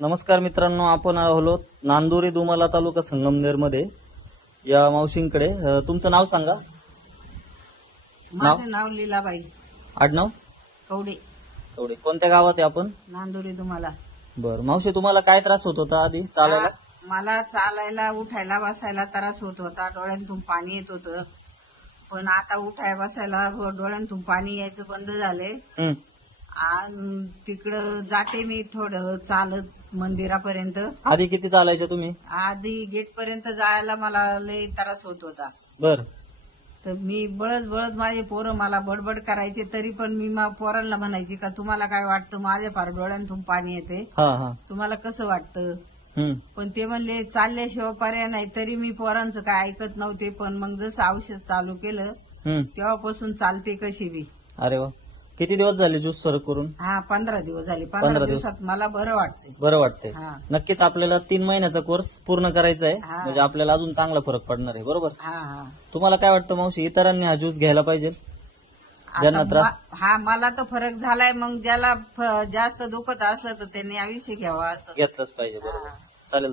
नमस्कार मित्रांनो, आपण आलो नांदुरी दुमाला तालुका संगमनेर मध्ये या मावशींकडे. तुमचं नाव सांगा. माझं नाव लीलाबाई आडनाव कवडे. कवडे. कोणत्या गावात आहे आपण? नांदुरी तुम्हाला. बर मावशी, तुम्हाला काय त्रास होत होता आधी चालायला? मला चालायला उठायला बसायला त्रास होत होता. डोळ्यांतून पाणी येत होतं. पण आता उठायला बसायला डोळ्यांतून पाणी यायचं बंद झाले. आणि तिकडं जाते मी थोडं चालत मंदिरापर्यंत. आधी किती चालायचे तुम्ही? आधी गेट पर्यंत जायला मला लय त्रास होत होता. बर. तर मी बळत बळत माझे पोरं मला बडबड करायचे, तरी पण मी पोरांना म्हणायची का तुम्हाला काय वाटतं, माझ्या फार डोळ्यांतून पाणी येते, तुम्हाला कसं वाटतं. पण ते म्हणले चालल्याशिवाय पर्याय नाही. तरी मी पोरांचं काय ऐकत नव्हते. पण मग जसं औषध चालू केलं तेव्हापासून चालते कशी बी. अरे वा. किती दिवस झाले ज्यूस फरक करून? 15 दिवस झाले. 15 दिवसात मला बरं वाटते. बरं वाटतंय. नक्कीच आपल्याला 3 महिन्याचा कोर्स पूर्ण करायचा आहे, म्हणजे आपल्याला अजून चांगला फरक पडणार आहे. बरोबर. तुम्हाला काय वाटतं मावशी, इतरांनी हा ज्यूस घ्यायला पाहिजे ज्यांना त्रास? मला तर फरक झालाय. मग ज्याला जास्त दुखत असलं तर त्यांनी याविषयी घ्यावा. असं घेतलंच पाहिजे. बरोबर. चालेल.